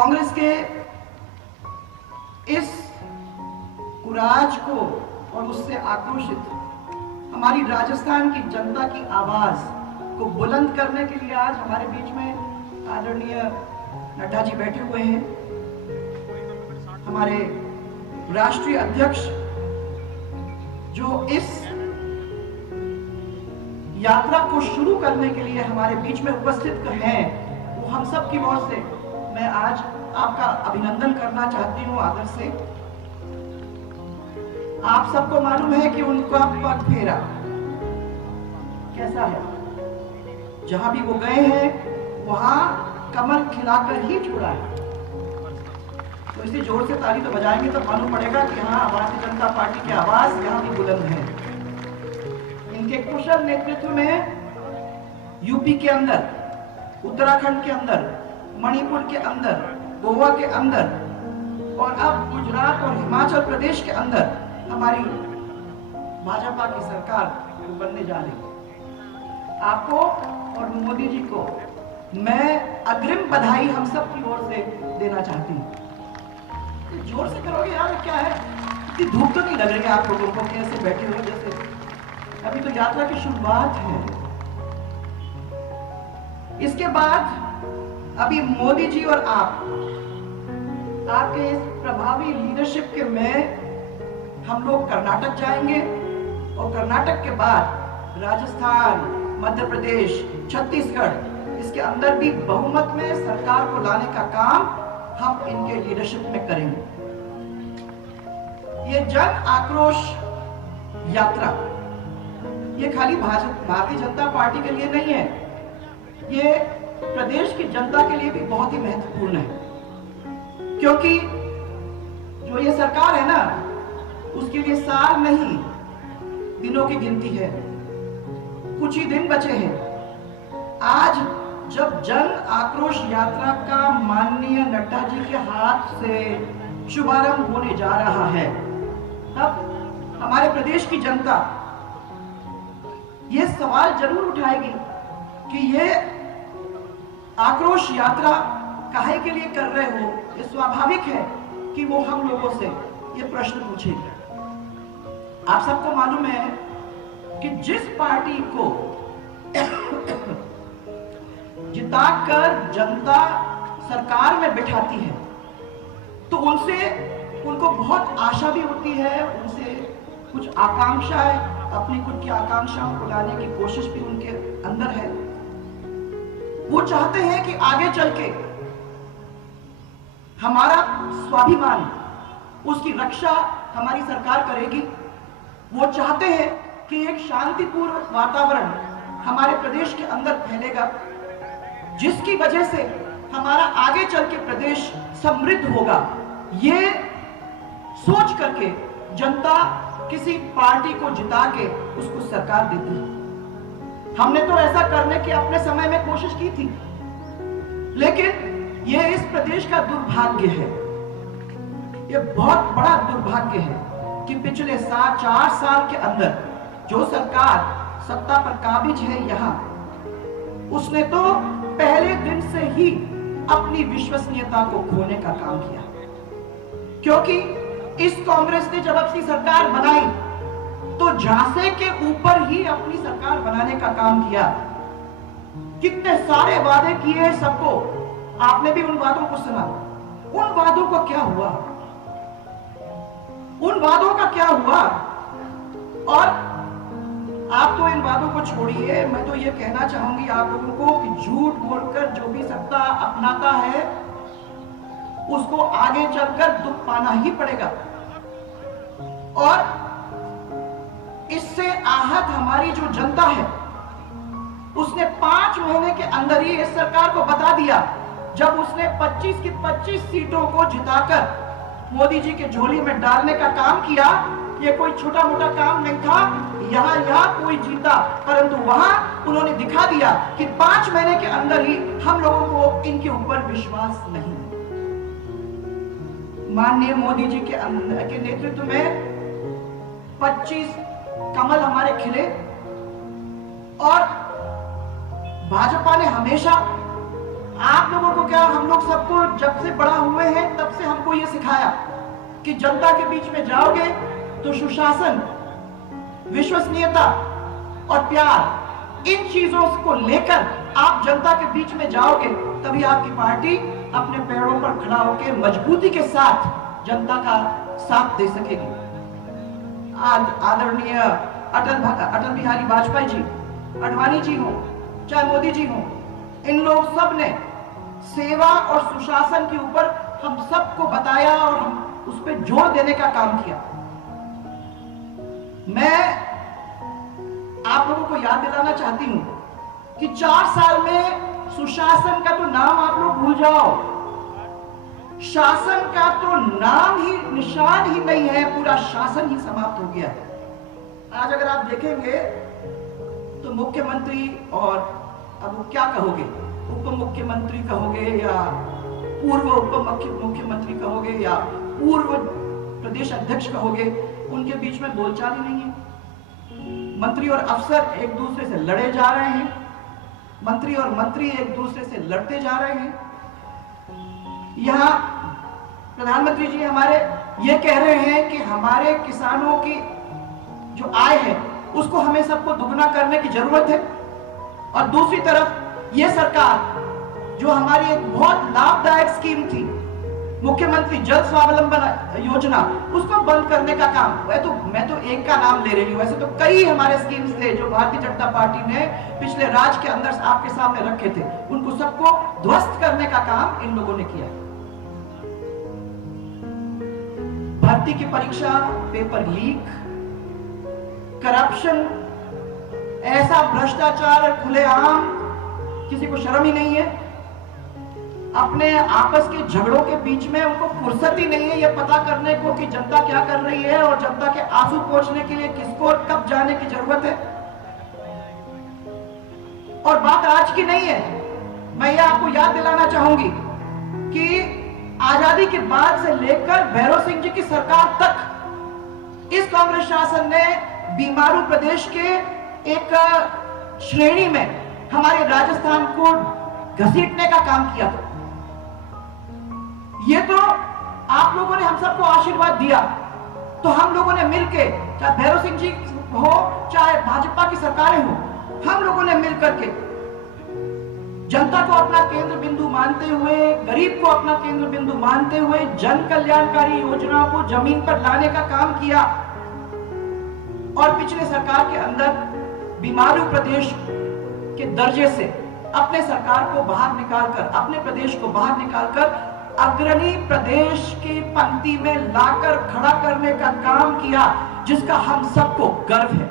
कांग्रेस के इस कुराज को और उससे आक्रोशित हमारी राजस्थान की जनता की आवाज को बुलंद करने के लिए आज हमारे बीच में आदरणीय नड्डा जी बैठे हुए हैं। हमारे राष्ट्रीय अध्यक्ष जो इस यात्रा को शुरू करने के लिए हमारे बीच में उपस्थित हैं, वो हम सब की ओर से मैं आज आपका अभिनंदन करना चाहती हूँ आदर से। आप सबको मालूम है कि उनका पग फेरा कैसा है। जहां भी वो गए हैं वहां कमल खिलाकर ही छोड़ा है। तो इसी जोर से ताली तो बजाएंगे तो मालूम पड़ेगा कि हाँ, भारतीय जनता पार्टी की आवाज यहाँ भी बुलंद है। इनके कुशल नेतृत्व में यूपी के अंदर, उत्तराखंड के अंदर, मणिपुर के अंदर, गोवा के अंदर और अब गुजरात और हिमाचल प्रदेश के अंदर हमारी भाजपा की सरकार बनने जा रही है। आपको और मोदी जी को मैं अग्रिम बधाई हम सब की ओर से देना चाहती हूँ। जोर से करोगे यार, क्या है, इतनी धूप तो नहीं लग रही है आप लोगों को, कैसे बैठे हो जैसे अभी तो यात्रा की शुरुआत है। इसके बाद अभी मोदी जी और आपके इस प्रभावी लीडरशिप के में हम लोग कर्नाटक जाएंगे और कर्नाटक के बाद राजस्थान, मध्य प्रदेश, छत्तीसगढ़, इसके अंदर भी बहुमत में सरकार को लाने का काम हम इनके लीडरशिप में करेंगे। ये जन आक्रोश यात्रा ये खाली भारतीय जनता पार्टी के लिए नहीं है, ये प्रदेश की जनता के लिए भी बहुत ही महत्वपूर्ण है। क्योंकि जो ये सरकार है ना, उसके लिए साल नहीं दिनों की गिनती है, कुछ ही दिन बचे हैं। आज जब जन आक्रोश यात्रा का माननीय नड्डा जी के हाथ से शुभारंभ होने जा रहा है, तब हमारे प्रदेश की जनता ये सवाल जरूर उठाएगी कि ये आक्रोश यात्रा काहे के लिए कर रहे हो। ये स्वाभाविक है कि वो हम लोगों से ये प्रश्न पूछेगी। आप सबको मालूम है कि जिस पार्टी को जिताकर जनता सरकार में बिठाती है तो उनको बहुत आशा भी होती है, उनसे कुछ आकांक्षा है, अपनी खुद की आकांक्षाओं को लाने की कोशिश भी उनके अंदर है। वो चाहते हैं कि आगे चल के हमारा स्वाभिमान, उसकी रक्षा हमारी सरकार करेगी। वो चाहते हैं कि एक शांतिपूर्ण वातावरण हमारे प्रदेश के अंदर फैलेगा, जिसकी वजह से हमारा आगे चल के प्रदेश समृद्ध होगा। ये सोच करके जनता किसी पार्टी को जिता के उसको सरकार देती है। हमने तो ऐसा करने की अपने समय में कोशिश की थी, लेकिन ये इस प्रदेश का दुर्भाग्य है, ये बहुत बड़ा दुर्भाग्य है कि पिछले 4 साल के अंदर जो सरकार सत्ता पर काबिज है यहाँ, उसने तो पहले दिन से ही अपनी विश्वसनीयता को खोने का काम किया। क्योंकि इस कांग्रेस ने जब अपनी सरकार बनाई तो झांसे के ऊपर ही अपनी सरकार बनाने का काम किया। कितने सारे वादे किए सबको, आपने भी उन वादों को सुना। उन वादों का क्या हुआ? उन वादों का क्या हुआ? और आप तो इन वादों को छोड़िए, मैं तो ये कहना चाहूंगी आप लोगों को कि झूठ बोलकर जो भी सत्ता अपनाता है उसको आगे चलकर दुख पाना ही पड़ेगा। और इससे आहत हमारी जो जनता है, उसने 5 महीने के अंदर ही इस सरकार को बता दिया, जब उसने 25 की 25 सीटों को जिताकर मोदी जी के झोली में डालने का काम किया। ये कोई छोटा मोटा काम नहीं था। यहाँ कोई जीता, परंतु वहां उन्होंने दिखा दिया कि 5 महीने के अंदर ही हम लोगों को इनके ऊपर विश्वास नहीं। माननीय मोदी जी के नेतृत्व में 25 कमल हमारे खिले और भाजपा ने हमेशा आप लोगों को क्या, हम लोग सबको जब से बड़ा हुए हैं तब से हमको ये सिखाया कि जनता के बीच में जाओगे तो सुशासन, विश्वसनीयता और प्यार, इन चीजों को लेकर आप जनता के बीच में जाओगे, तभी आपकी पार्टी अपने पैरों पर खड़ा होकर मजबूती के साथ जनता का साथ दे सकेगी। आज आदरणीय अटल बिहारी वाजपेयी जी, आडवाणी जी हो, चाहे मोदी जी हो, इन लोग सब ने सेवा और सुशासन के ऊपर हम सबको बताया और हम उस पर जोर देने का काम किया। मैं आप लोगों को याद दिलाना चाहती हूं कि 4 साल में सुशासन का तो नाम आप लोग भूल जाओ, शासन का तो नाम ही, निशान ही नहीं है, पूरा शासन ही समाप्त हो गया है। आज अगर आप देखेंगे तो मुख्यमंत्री, और अब वो क्या कहोगे, उप मुख्यमंत्री कहोगे या पूर्व उप मुख्यमंत्री कहोगे या पूर्व प्रदेश अध्यक्ष कहोगे, उनके बीच में बोलचाल ही नहीं है। मंत्री और अफसर एक दूसरे से लड़े जा रहे हैं, मंत्री और मंत्री एक दूसरे से लड़ते जा रहे हैं। यहां प्रधानमंत्री जी हमारे ये कह रहे हैं कि हमारे किसानों की जो आय है उसको हमें सबको दुगना करने की जरूरत है, और दूसरी तरफ ये सरकार जो हमारी एक बहुत लाभदायक स्कीम थी, मुख्यमंत्री जल स्वावलंबन योजना, उसको बंद करने का काम। मैं तो एक का नाम ले रही हूं, वैसे तो कई हमारे स्कीम्स थे जो भारतीय जनता पार्टी ने पिछले राज के अंदर आपके सामने रखे थे, उनको सबको ध्वस्त करने का काम इन लोगों ने किया। भर्ती की परीक्षा, पेपर लीक, करप्शन, ऐसा भ्रष्टाचार खुलेआम, किसी को शर्म ही नहीं है। अपने आपस के झगड़ों के बीच में उनको फुर्सत ही नहीं है ये पता करने को कि जनता क्या कर रही है और जनता के आंसू पोंछने के लिए किसको और कब जाने की जरूरत है। और बात आज की नहीं है, मैं ये आपको याद दिलाना चाहूंगी कि आजादी के बाद से लेकर भैरव सिंह जी की सरकार तक इस कांग्रेस शासन ने बीमारू प्रदेश के एक श्रेणी में हमारे राजस्थान को घसीटने का काम किया था। ये तो आप लोगों ने हम सबको आशीर्वाद दिया, तो हम लोगों ने मिलके, चाहे भैरव सिंह जी हो चाहे भाजपा की सरकारें हो, हम लोगों ने मिलकर के जनता को अपना केंद्र बिंदु मानते हुए, गरीब को अपना केंद्र बिंदु मानते हुए जन कल्याणकारी योजनाओं को जमीन पर लाने का काम किया। और पिछले सरकार के अंदर बीमारू प्रदेश के दर्जे से अपने सरकार को बाहर निकालकर, अपने प्रदेश को बाहर निकालकर अग्रणी प्रदेश की पंक्ति में लाकर खड़ा करने का काम किया, जिसका हम सबको गर्व है।